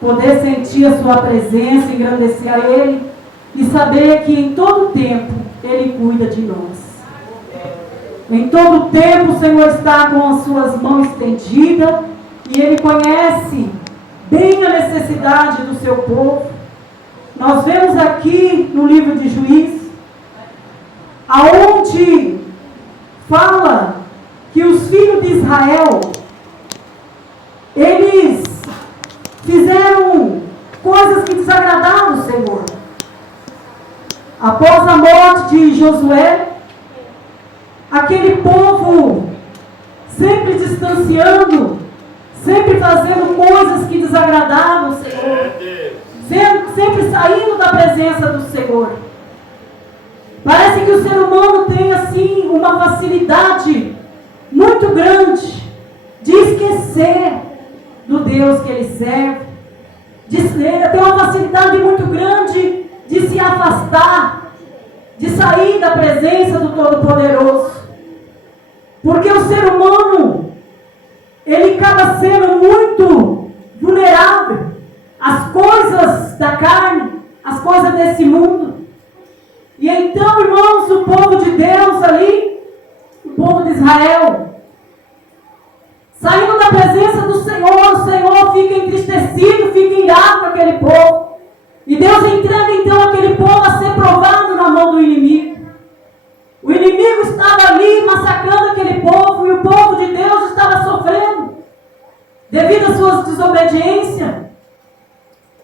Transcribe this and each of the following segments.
poder sentir a sua presença, engrandecer a Ele e saber que em todo tempo Ele cuida de nós. Em todo tempo o Senhor está com as suas mãos estendidas e Ele conhece bem a necessidade do seu povo. Nós vemos aqui no livro de Juízes, aonde fala que os filhos de Israel, eles fizeram coisas que desagradaram o Senhor. Após a morte de Josué, aquele povo sempre distanciando, sempre fazendo coisas que desagradavam o Senhor, sempre saindo da presença do Senhor. Parece que o ser humano tem assim uma facilidade muito grande de esquecer do Deus que ele serve, tem uma facilidade muito grande de se afastar, de sair da presença do Todo-Poderoso. Porque o ser humano, ele acaba sendo muito vulnerável às coisas da carne, às coisas desse mundo. E então, irmãos, o povo de Deus ali, o povo de Israel, saindo da presença do Senhor, o Senhor fica entristecido, fica irado com aquele povo. E Deus entrega então aquele povo a ser provado na mão do inimigo. O inimigo estava ali massacrando aquele povo e o povo de Deus estava sofrendo devido às suas desobediências.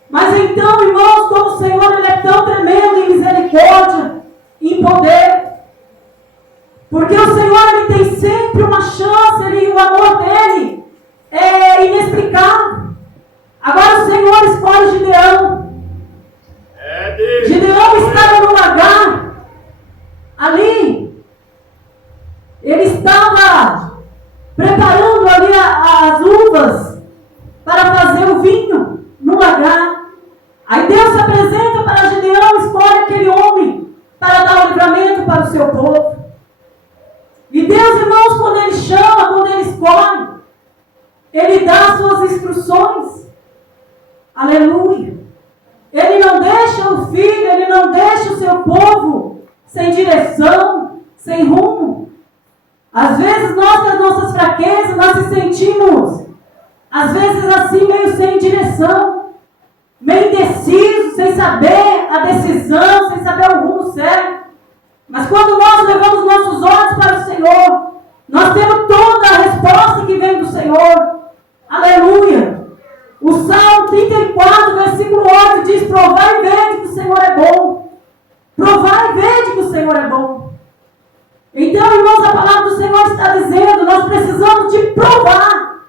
Mas então, irmãos, como o Senhor ele é tão tremendo em misericórdia, em poder, porque o Senhor ele tem sempre uma chance, o amor dele é inexplicável. Agora o Senhor escolhe Gideão. Gideão estava no lagar, ali, ele estava preparando ali as uvas para fazer o vinho no lagar. Aí Deus se apresenta para Gideão, escolhe aquele homem para dar o livramento para o seu povo. E Deus, irmãos, quando Ele chama, quando Ele escolhe, Ele dá as suas instruções. Aleluia. Ele não deixa o filho, Ele não deixa o seu povo sem direção, sem rumo. Às vezes nós, nas nossas fraquezas, nós se sentimos, às vezes assim, meio sem direção, meio indeciso, sem saber a decisão, sem saber o rumo certo. Mas quando nós levamos nossos olhos para o Senhor, nós temos toda a resposta que vem do Senhor. Aleluia. O Salmo 34, versículo 8 diz: provai e vede que o Senhor é bom. Provai e vede que o Senhor é bom. Então, irmãos, a palavra do Senhor está dizendo, nós precisamos de provar.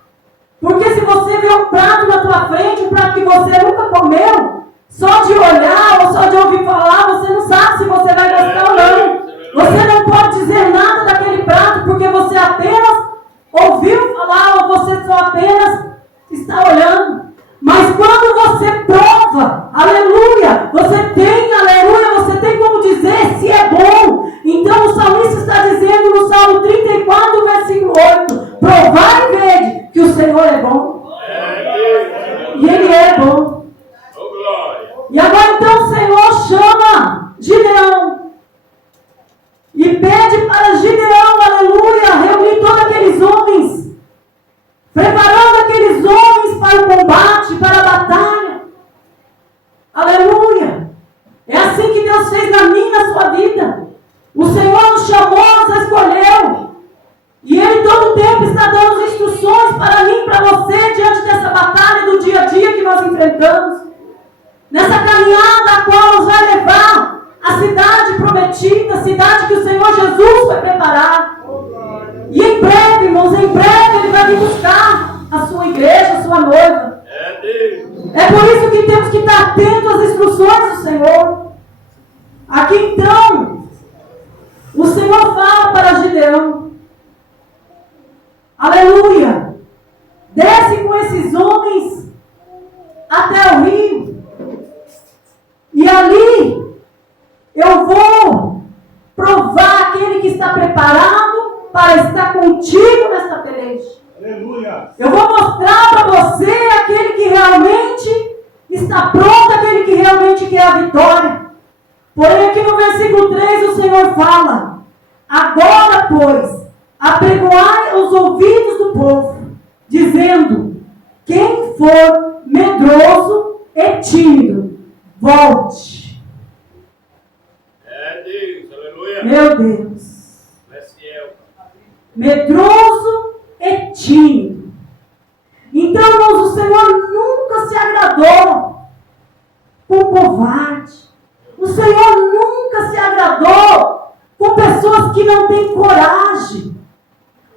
Porque se você vê um prato na tua frente, um prato que você nunca comeu, só de olhar ou só de ouvir falar, você não sabe se você vai gostar ou não. Você não pode dizer nada daquele prato, porque você apenas ouviu falar ou você só apenas está olhando. Mas quando você prova, aleluia, você tem como dizer se é bom. Então o salmista está dizendo no Salmo 34, versículo 8, provai e vede que o Senhor é bom. E Ele é bom. E agora então o Senhor chama Gideão e pede para Gideão, aleluia, reunir todos aqueles homens, preparando aqueles homens para o combate, para a batalha. Aleluia. É assim que Deus fez na minha e na sua vida. O Senhor nos chamou, nos escolheu. E Ele todo o tempo está dando as instruções para mim, para você, diante dessa batalha do dia a dia que nós enfrentamos. Nessa caminhada a qual nos vai levar à cidade prometida, a cidade que o Senhor Jesus foi preparar. E em breve, irmãos, em breve Ele vai vir buscar a sua igreja, a sua noiva. É por isso que temos que estar atentos às instruções do Senhor. Aqui então, o Senhor fala para Gideão, aleluia, desce com esses homens até o rio, e ali eu vou provar aquele que está preparado para estar contigo nesta peleja. Aleluia. Eu vou mostrar para você aquele que realmente Está pronto aquele que realmente quer a vitória. Porém, aqui no versículo 3 o Senhor fala: agora, pois, apregoai os ouvidos do povo, dizendo: quem for medroso e tímido, volte. É Deus, aleluia. Meu Deus. És fiel. Medroso e tímido. Então, irmãos, o Senhor nunca se agradou com covarde. O Senhor nunca se agradou com pessoas que não têm coragem.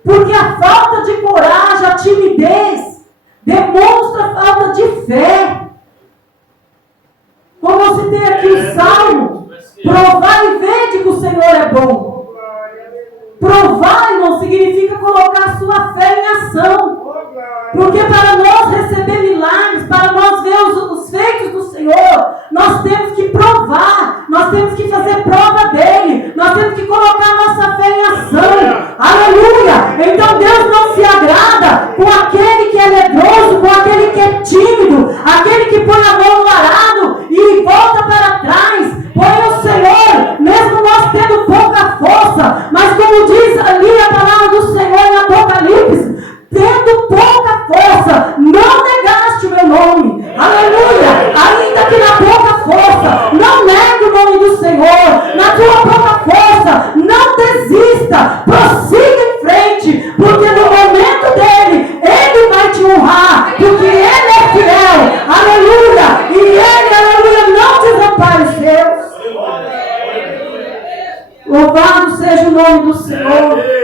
Porque a falta de coragem, a timidez, demonstra falta de fé. Como eu citei aqui o Salmo, provar e vede que o Senhor é bom. Provar, irmão, significa colocar sua fé em ação. Porque para nós receber milagres, para nós ver os feitos do Senhor, nós temos que provar, nós temos que fazer prova dele, nós temos que colocar nossa fé em ação. Aleluia! Então Deus não se agrada com aquele que é medroso, com aquele que é tímido, aquele que põe a mão no arado e volta para trás. Porém o Senhor, mesmo nós tendo pouca força, mas como diz ali a palavra do Senhor em Apocalipse, tendo pouca força, não negaste o meu nome. Aleluia! Ainda que na pouca força, não negue o nome do Senhor. Na tua pouca força, não desista. Prossiga em frente, porque no momento dele, ele vai te honrar, porque ele é fiel. Aleluia! E ele, aleluia, não desampara os seus. Louvado seja o nome do Senhor.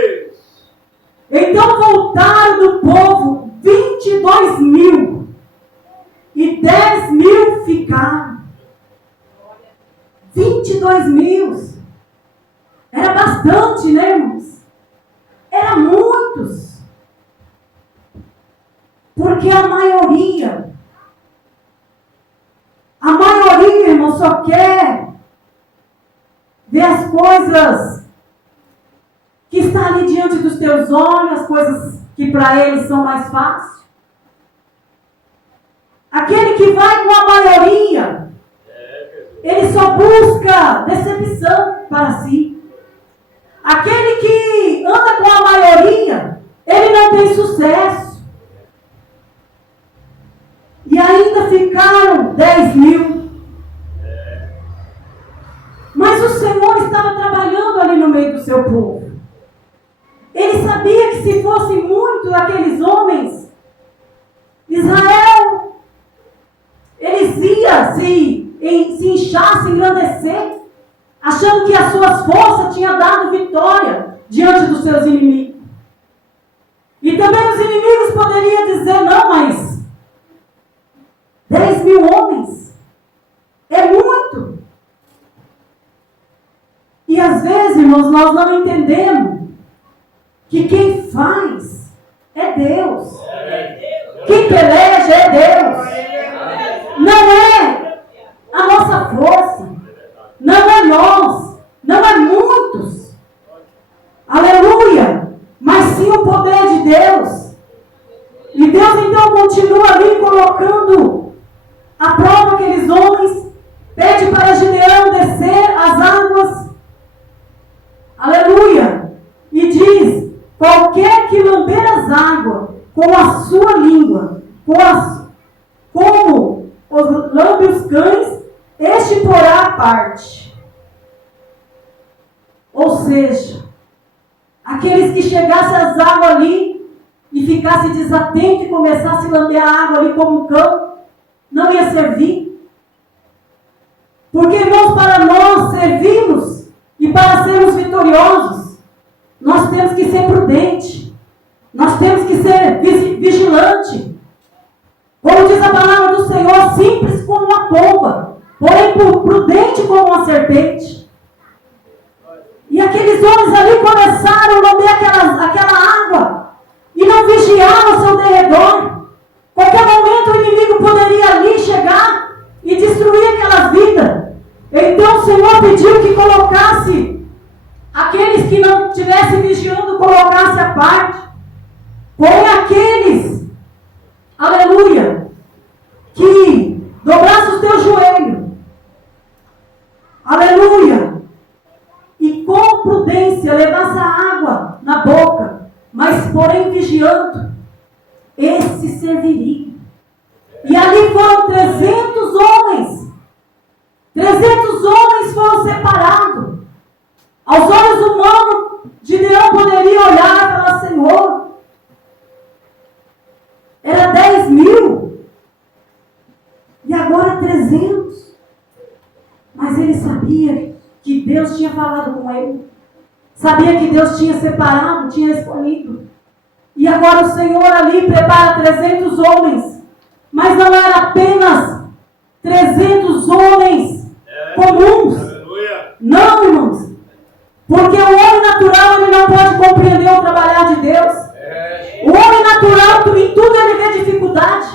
Então voltaram do povo 22.000 e 10.000 ficaram. 22.000. Era bastante, né, irmãos? Era muitos. Porque a maioria, irmão, só quer ver as coisas que está ali diante dos teus olhos, as coisas que para eles são mais fáceis. Aquele que vai com a maioria, ele só busca decepção para si. Aquele que anda com a maioria, ele não tem sucesso. E ainda ficaram 10.000. Mas o Senhor estava trabalhando ali no meio do seu povo. Ele sabia que se fossem muitos daqueles homens, Israel, eles iam se inchar, se engrandecer, achando que as suas forças tinham dado vitória diante dos seus inimigos. E também os inimigos poderiam dizer: não, mas 10.000 homens é muito. E às vezes, irmãos, nós não entendemos que quem faz é Deus. Quem peleja é Deus. Não é a nossa força. Não é nós. Não é muitos. Aleluia. Mas sim o poder de Deus. E Deus então continua ali colocando a prova aqueles homens. Pede para Gideão descer as águas. Aleluia. E diz: qualquer que lamber as águas com a sua língua, como os lambe os cães, este porá a parte. Ou seja, aqueles que chegassem às águas ali e ficassem desatentos e começassem a lamber a água ali como um cão, não ia servir. Porque, irmãos, para nós servirmos e para sermos vitoriosos, nós temos que ser prudentes. Nós temos que ser vigilantes. Como diz a palavra do Senhor, simples como uma pomba, porém prudente como uma serpente. E aqueles homens ali começaram a lamber aquela água e não vigiaram ao seu derredor. Qualquer momento o inimigo poderia ali chegar e destruir aquela vida. Então o Senhor pediu que colocasse aqueles que não estivessem vigiando, colocasse a parte. Porém aqueles, aleluia, que dobraram porém vigiando, esse serviria. E ali foram 300 homens. 300 homens foram separados. Aos olhos humanos, Gideão poderia olhar e falar: Senhor, era 10.000. E agora 300. Mas ele sabia que Deus tinha falado com ele. Sabia que Deus tinha separado, tinha escolhido. E agora o Senhor ali prepara 300 homens. Mas não era apenas 300 homens comuns. Não, irmãos. Porque o homem natural, ele não pode compreender o trabalhar de Deus. O homem natural, em tudo ele vê dificuldade.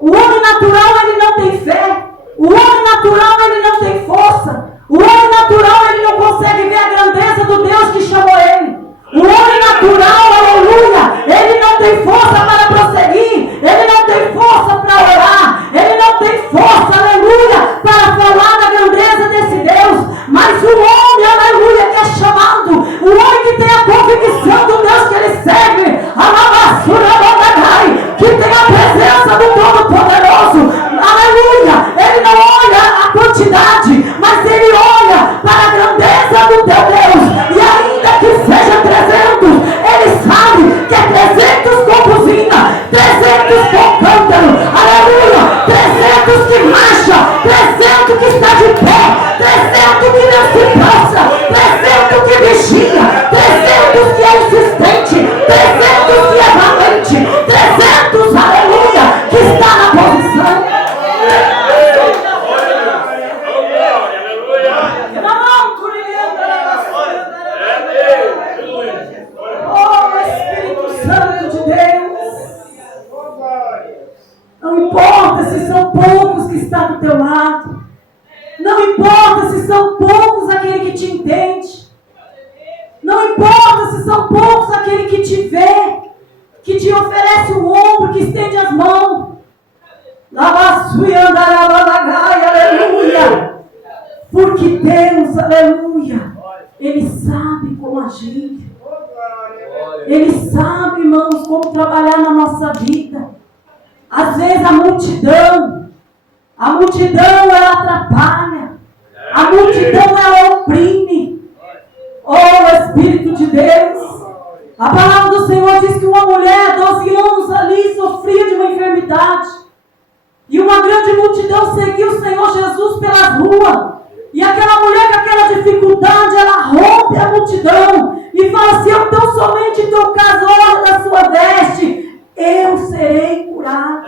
O homem natural, ele não tem fé. O homem natural, ele não tem força. O homem natural, ele não consegue ver a grandeza do Deus que chamou ele. O homem natural, aleluia, ele não tem força para prosseguir. Ele não tem força para orar. Ele não tem força, aleluia, para falar da grandeza desse Deus. Mas o homem, aleluia, que é chamado, o homem que tem a convicção do Deus que ele serve, que tem a presença do Todo-Poderoso, aleluia, ele não olha a quantidade, mas ele olha para a grandeza do teu Deus. E ainda que seja 300, ele sabe que é 300 com buzina, 300 com cântaro, aleluia, 300 que marcha, 300 que está de pé, 300 que não se cansa, 300 que vigia, 300 que é insistente, 300 que é valente, 300, aleluia, que está na posição. Oh, Espírito Santo de Deus. Não importa se são poucos que estão do teu lado. Não importa se são poucos aquele que te entende. Não importa se são poucos aquele que te vê, que te oferece o ombro, que estende as mãos. Aleluia. Porque Deus, aleluia, Ele sabe como agir. Ele sabe, irmãos, como trabalhar na nossa vida. Às vezes a multidão ela atrapalha. A multidão ela oprime. Oh, Espírito de Deus. A palavra do Senhor diz que uma mulher, 12 anos ali, sofria de uma enfermidade. E uma grande multidão seguiu o Senhor Jesus pelas ruas. E aquela mulher com aquela dificuldade, ela rompe a multidão e fala assim: eu tão somente tocar as orlas da sua veste, eu serei curada.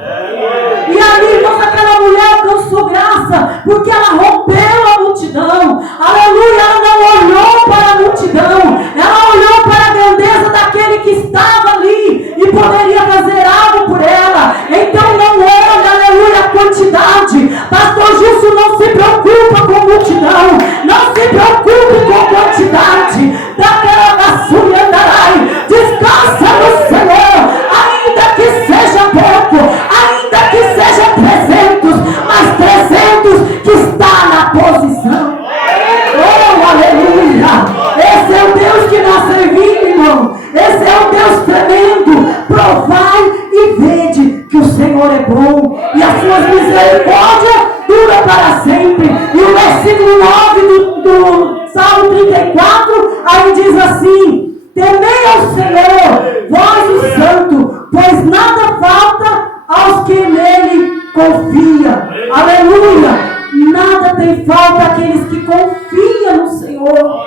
E ali, irmãos, aquela mulher alcançou graça, porque ela rompeu a multidão. Aleluia, ela não olhou para a multidão, ela olhou para a grandeza daquele que estava ali e poderia fazer algo por ela. Então não olha, aleluia, a quantidade. Pastor Gilson, não se preocupa com multidão, não se preocupe com quantidade. Daquela vassoura andarai, descansa no Senhor, ainda que seja pouco, ainda que seja 300, mas 300 que está na posição. Oh, aleluia! Esse é o Deus que nós servimos, irmão. Esse é o Deus tremendo. Provai e vede que o Senhor é bom e as suas misericórdias duram para sempre. E o versículo 9 do Salmo 34, aí diz assim: temei ao Senhor, vós o santo, pois nada falta aos que nele confiam. Aleluia! Nada tem falta àqueles que confiam no Senhor.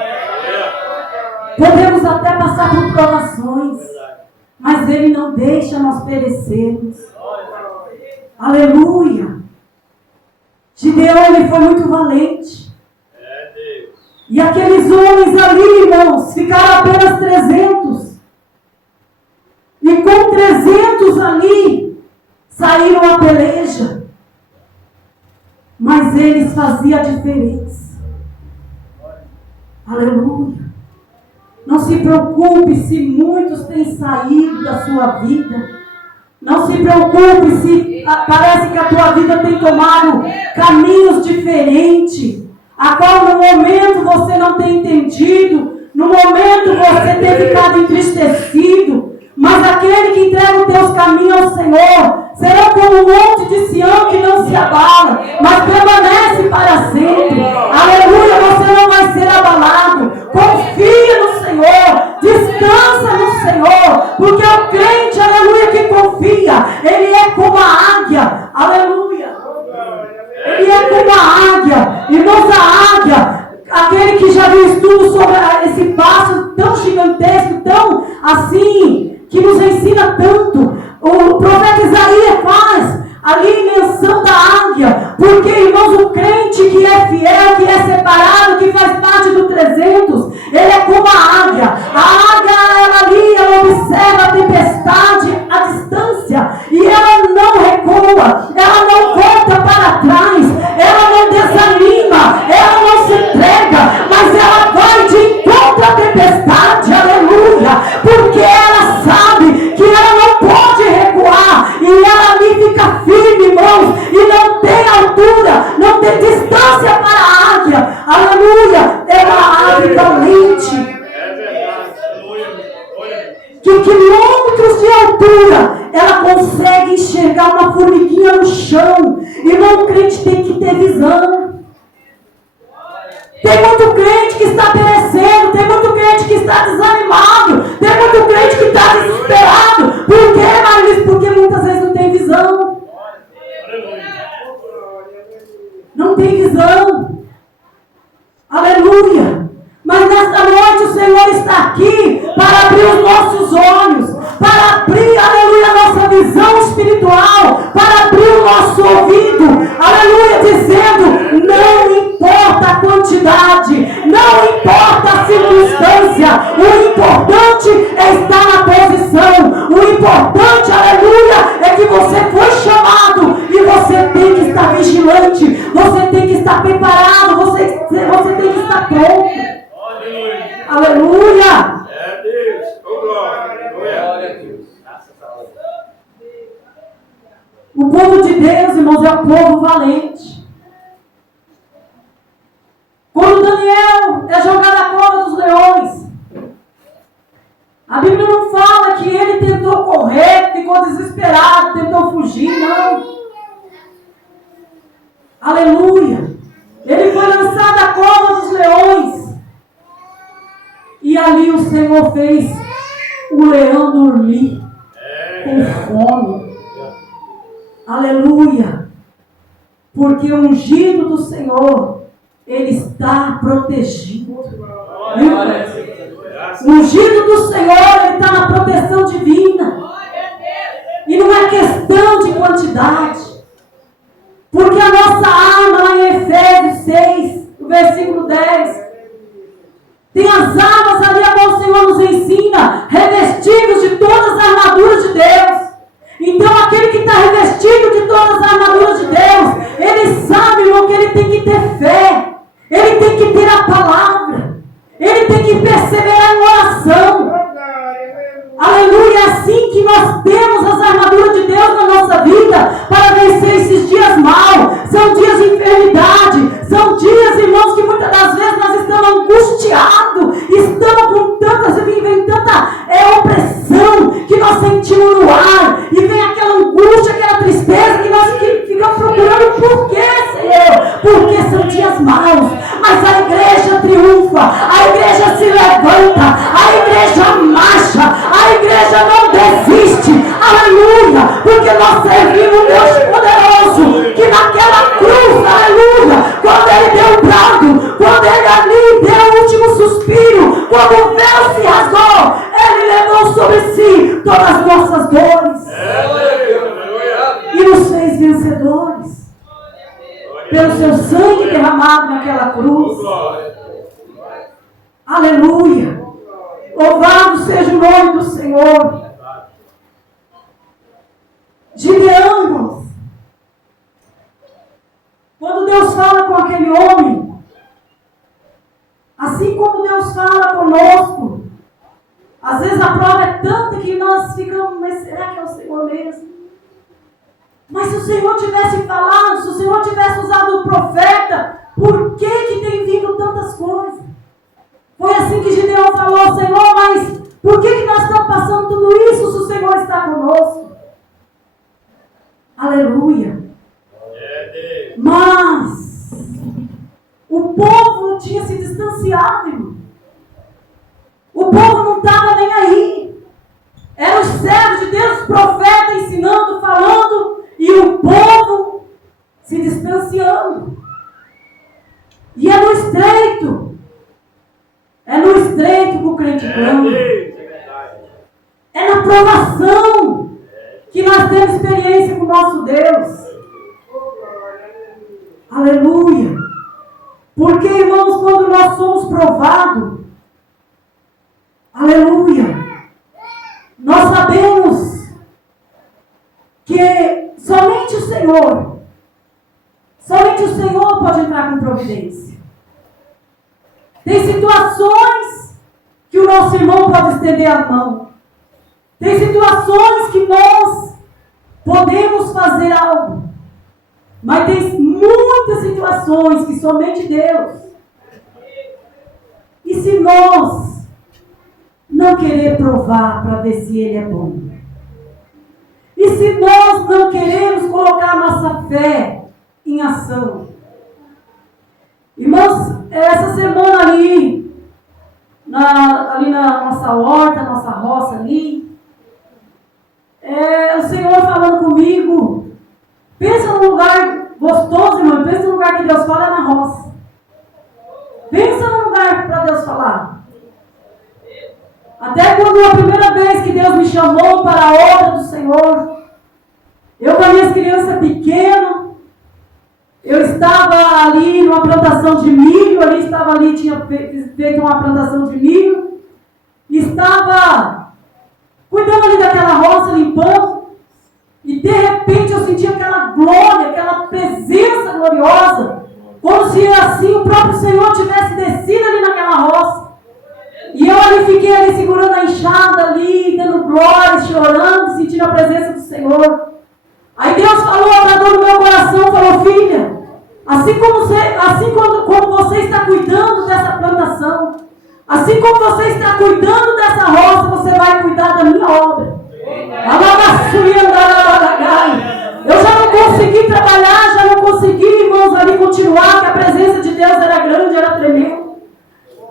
Podemos até passar por provações, mas Ele não deixa nós perecermos. Aleluia! Gideão, ele foi muito valente. E aqueles homens ali, irmãos, ficaram apenas 300. E com 300 ali, saíram a peleja. Mas eles faziam a diferença. Aleluia. Não se preocupe se muitos têm saído da sua vida. Não se preocupe se parece que a tua vida tem tomado caminhos diferentes, a qual no momento você não tem entendido, no momento você tem ficado entristecido. Mas Mas aquele que entrega os teus caminhos ao Senhor será como um monte de Sião que não se abala, mas permanece para sempre. Aleluia, você não vai ser abalado. Confia no Senhor, descansa no Senhor, porque o crente, aleluia, que confia, ele é como a águia. Aleluia. Ele é como a águia. Irmãos, a águia, aquele que já viu estudo sobre esse pássaro tão gigantesco, tão assim, que nos ensina tanto. O profeta Isaías faz ali menção da águia, porque, irmãos, o crente que é fiel, que é separado, que faz parte do 300, ele é como a águia. A águia, ela ali, ela observa a tempestade à distância, e ela não recua, ela não volta para trás, ela não desanima, ela não se entrega, mas ela vai de encontro à tempestade, aleluia, porque ela sabe que ela não pode recuar, e ela ali fica firme, irmãos, e não tem altura, não tem distância para a águia, aleluia, é uma ave valente, que quilômetros de altura ela consegue enxergar uma formiguinha no chão. Irmão, o crente tem que ter visão. Tem muito crente que está perecendo, tem muito crente que está desanimado, tem muito crente que está desesperado. Por quê, Marlis? Porque muitas vezes não tem visão. Não tem visão. Aleluia. Mas nesta noite o Senhor está aqui para abrir os nossos olhos, para abrir, aleluia, a nossa visão espiritual, para abrir o nosso ouvido, aleluia, dizendo, não importa a quantidade, não importa a circunstância, o importante é estar na posição, o importante, aleluia, é que você foi chamado e você tem que estar vigilante, você tem que estar preparado, você tem que estar pronto. Aleluia! É Deus, glória a Deus. O povo de Deus, irmãos, é um povo valente. Quando Daniel é jogado à cova dos leões, a Bíblia não fala que ele tentou correr, ficou desesperado, tentou fugir, não. Aleluia! Ele foi lançado à cova dos leões. E ali o Senhor fez o leão dormir com fome. Aleluia. Porque o ungido do Senhor, ele está protegido. O ungido do Senhor, ele está na proteção divina. E não é questão de quantidade. Porque a nossa arma, lá em Efésios 6, no versículo 10, tem as armas ali a qual o Senhor nos ensina, revestidos de todas as armaduras de Deus. Então aquele que está revestido de todas as armaduras de Deus, ele sabe, irmão, que ele tem que ter fé, ele tem que ter a palavra, ele tem que perseverar em oração. Aleluia, é assim que nós temos as armaduras de Deus na nossa vida para vencer esses dias maus. São dias de enfermidade, são dias, irmãos, que muitas das vezes nós estamos angustiados, estamos com tanta opressão que nós sentimos no ar, e vem aquela angústia, aquela tristeza que nós ficamos procurando. Por quê, Senhor? Porque são dias maus, mas a igreja triunfa, a igreja se levanta, a igreja marcha, a igreja não desiste, aleluia, porque nós servimos um Deus poderoso, que naquela cruz, aleluia, quando ele deu o brado, quando ele ali deu o último suspiro, quando o véu se rasgou, ele levou sobre si todas as nossas dores, e nos fez vencedores, pelo seu sangue derramado naquela cruz. Aleluia. Louvado seja o nome do Senhor. Gideão, irmãos, quando Deus fala com aquele homem, assim como Deus fala conosco, às vezes a prova é tanta que nós ficamos, mas será que é o Senhor mesmo? Mas se o Senhor tivesse falado, se o Senhor tivesse usado o profeta, por que tem vindo tantas coisas? Foi assim que Gideão falou: Senhor, mas Por que nós estamos passando tudo isso se o Senhor está conosco? Aleluia. Mas o povo tinha se distanciado, irmão. O povo não estava nem aí. Eram os servos de Deus, os profetas ensinando, falando, e o povo se distanciando. E é no estreito. É no estreito que o crente clama. É na provação que nós temos experiência com o nosso Deus. Aleluia. Porque, irmãos, quando nós somos provados, aleluia, nós sabemos que somente o Senhor pode entrar com providência. Tem situações que o nosso irmão pode estender a mão. Tem situações que nós podemos fazer algo. Mas tem muitas situações que somente Deus. E se nós não querer provar para ver se Ele é bom? E se nós não queremos colocar nossa fé em ação? Irmãos, essa semana ali na nossa horta, nossa roça ali, o Senhor falando comigo, pensa num lugar gostoso, irmão, pensa num lugar que Deus fala é na roça. Pensa num lugar para Deus falar. Até quando a primeira vez que Deus me chamou para a obra do Senhor, eu com as minhas crianças pequenas, eu estava ali numa plantação de milho, tinha feito uma plantação de milho, e estava cuidando ali daquela roça, limpando, e de repente eu senti aquela glória, aquela presença gloriosa, como se assim o próprio Senhor tivesse descido ali naquela roça. E eu ali fiquei ali segurando a enxada ali, dando glória, chorando, sentindo a presença do Senhor. Aí Deus falou, agradou no meu coração, falou: filha, assim como você está cuidando dessa plantação, assim como você está cuidando dessa roça, você vai cuidar da minha obra. Eu já não consegui trabalhar, já não consegui, irmãos, ali continuar, que a presença de Deus era grande, era tremenda.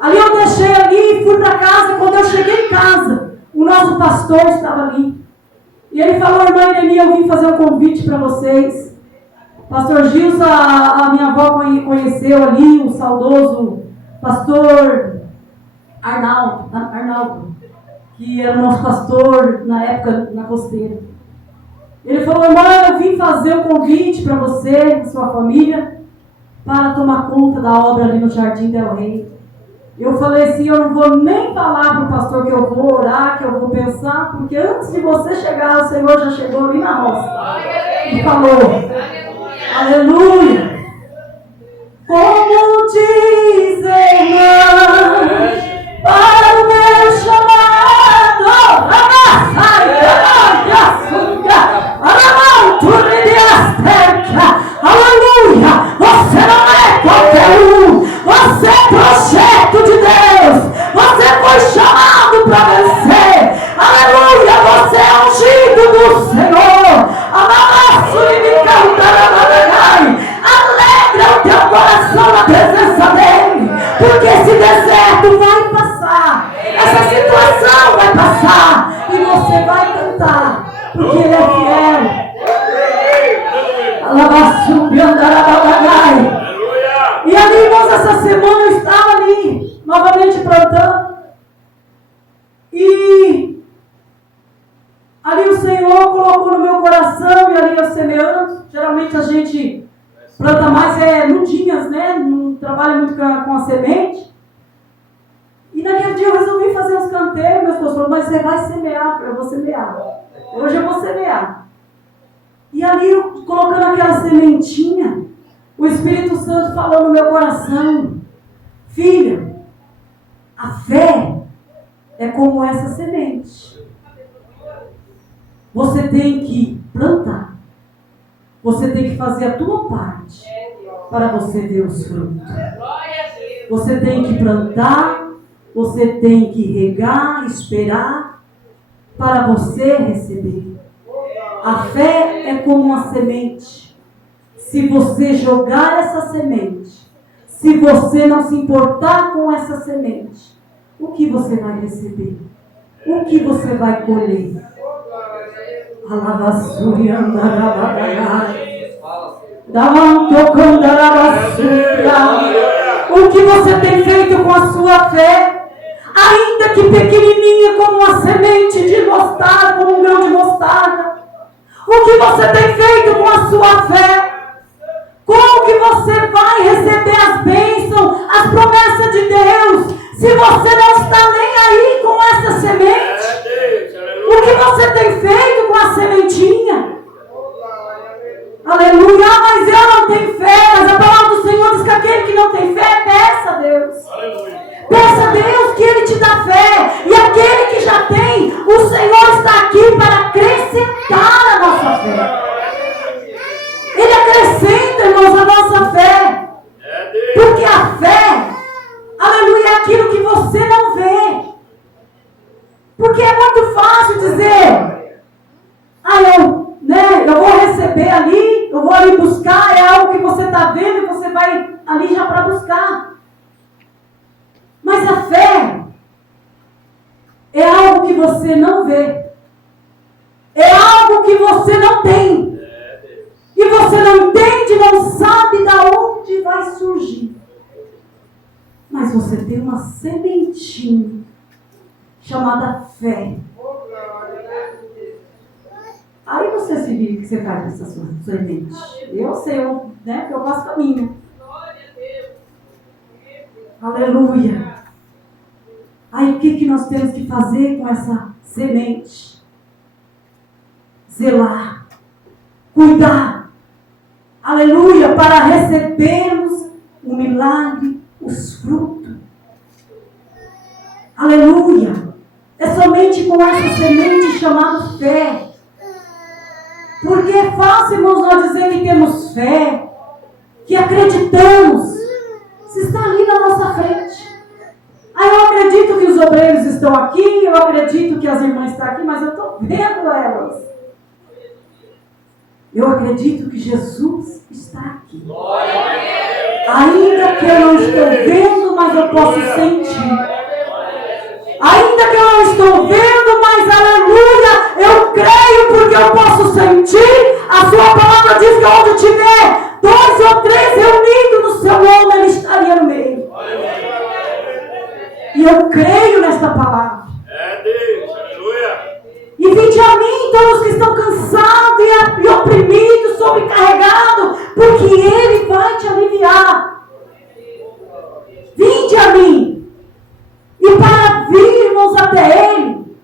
Ali eu deixei ali e fui para casa. Quando eu cheguei em casa, o nosso pastor estava ali. E ele falou: irmã Irene, eu vim fazer um convite para vocês. Pastor Gilson, a minha avó conheceu ali o saudoso pastor Arnaldo, que era o nosso pastor na época na Costeira. Ele falou: irmã, eu vim fazer um convite para você e sua família para tomar conta da obra ali no Jardim Del Rey. Eu falei assim: eu não vou nem falar para o pastor que eu vou orar, que eu vou pensar, porque antes de você chegar, o Senhor já chegou ali na roça e falou: aleluia. Como diz, irmã, para o meu chamado, aleluia, você não é qualquer um, você é projeto de Deus, você foi chamado para vencer, aleluia, você é ungido do Senhor, alegra o teu coração na presença dele, porque esse deserto vai passar, essa situação vai passar, e você vai cantar, porque ele é fiel. E ali, irmãos, essa semana eu estava ali, novamente plantando, e ali o Senhor colocou no meu coração, e ali eu semeando. Geralmente a gente planta mais mudinhas, né? Não trabalha muito com a semente. E naquele dia eu resolvi fazer uns canteiros. Meu esposo falou: mas você vai semear? Eu vou semear. Hoje eu vou semear. E ali, eu, colocando aquela sementinha, o Espírito Santo falou no meu coração: filha, a fé é como essa semente. Você tem que plantar. Você tem que fazer a tua parte para você ver os frutos. Você tem que plantar, Você tem que regar, esperar para você receber. A fé é como uma semente. Se você jogar essa semente, se você não se importar com essa semente, o que você vai receber? O que você vai colher? O que você tem feito com a sua fé? Ainda que pequenininha, como uma semente de mostarda, como um grão de mostarda. O que você tem feito com a sua fé? Como que você vai receber as bênçãos, as promessas de Deus, se você não está nem aí com essa semente? O que você tem feito com a sementinha? Aleluia, mas eu não tenho fé. Mas a palavra do Senhor diz que aquele que não tem fé, peça a Deus. Peça a Deus que Ele te dá fé. E aquele que já tem, o Senhor está aqui para acrescentar a nossa fé. Ele acrescenta, irmãos, a nossa fé. Porque a fé, aleluia, é aquilo que você não vê. Porque é muito fácil dizer, eu vou receber ali, eu vou ali buscar, é algo que você está vendo e você vai ali já para buscar. Mas a fé é algo que você não vê. É algo que você não tem. E você não entende, não sabe de onde vai surgir. Mas você tem uma sementinha chamada fé. Aí você se vira que você faz essa sua semente. Eu sei, que eu faço caminho. Aleluia. Aí o que nós temos que fazer com essa semente? Zelar. Cuidar. Aleluia. Para recebermos o milagre, os frutos. Aleluia. É somente com essa semente chamada fé. Porque é fácil, irmãos, nós dizer que temos fé, que acreditamos, se está ali na nossa frente. Eu acredito que os obreiros estão aqui, eu acredito que as irmãs estão aqui, mas eu estou vendo elas. Eu acredito que Jesus está aqui. Ainda que eu não estou vendo, mas eu posso sentir. Ainda que eu não estou vendo, mas aleluia, eu creio porque eu posso sentir. A sua palavra diz que onde tiver 2 ou 3 reunidos no seu nome, Ele estaria no meio. E eu creio nesta palavra. E vinde a mim todos que estão cansados e oprimidos, sobrecarregados, porque Ele vai te aliviar. Vinde a mim. E para virmos até Ele,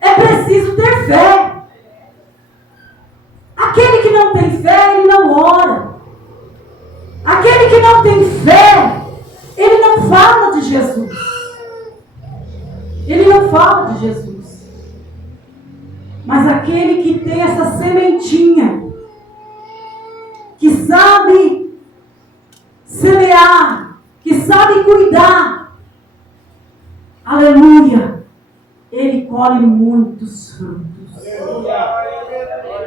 é preciso ter fé. Aquele que não tem fé, ele não ora. Aquele que não tem fé, ele não fala de Jesus. Ele não fala de Jesus. Mas aquele que tem essa sementinha, que sabe semear, que sabe cuidar, aleluia, ele colhe muitos frutos.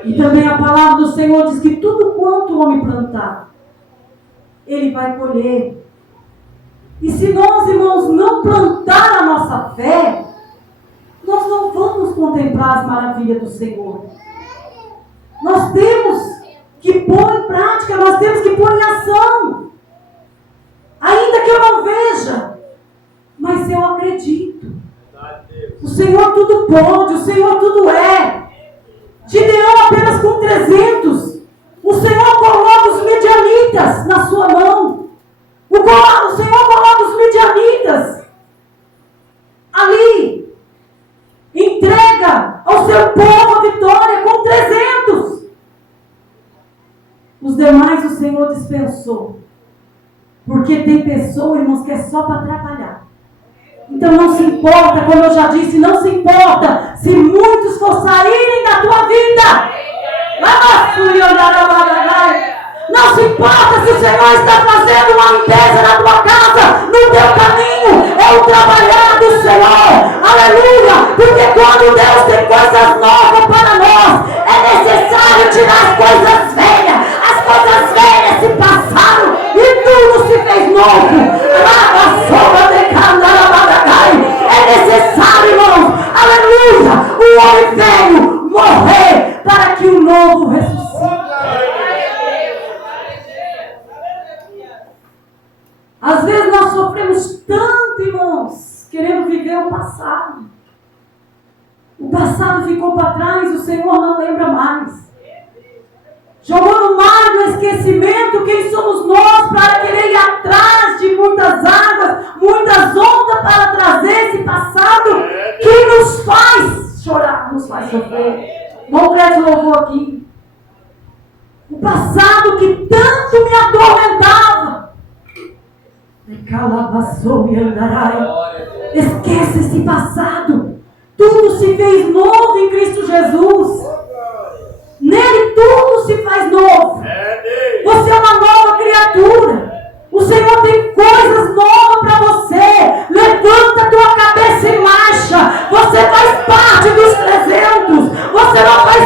E também a palavra do Senhor diz que tudo quanto o homem plantar, ele vai colher. E se nós, irmãos, não plantar a nossa fé, nós não vamos contemplar as maravilhas do Senhor. Nós temos que pôr em prática, nós temos que pôr em ação. Ainda que eu não veja, mas eu acredito. O Senhor tudo pode, o Senhor tudo é. Gideão apenas com 300. O Senhor coloca os midianitas na sua mão. O Senhor coloca os midianitas ali. Entrega ao seu povo a vitória com 300. Os demais o Senhor dispensou. Porque tem pessoa, irmãos, que é só para atrapalhar. Então não se importa, como eu já disse, não se importa se muitos for saírem da tua vida. Não se importa se o Senhor está fazendo uma limpeza na tua casa, no teu caminho. É o trabalhar do Aleluia! Porque quando Deus tem coisas novas para nós, é necessário tirar as coisas velhas. As coisas velhas se passaram e tudo se fez novo. É necessário, irmãos, aleluia, o homem velho morrer para que o novo ressuscite. Às vezes nós sofremos tanto, irmãos, querendo viver o passado. O passado ficou para trás, o Senhor não lembra mais. Jogou no mar do esquecimento quem somos nós para querer ir atrás de muitas águas, muitas ondas para trazer esse passado que nos faz chorar, nos faz sofrer. Vamos ver esse louvor aqui. O passado que tanto me atormentava. Esquece esse passado. Tudo se fez novo em Cristo Jesus. Nele tudo se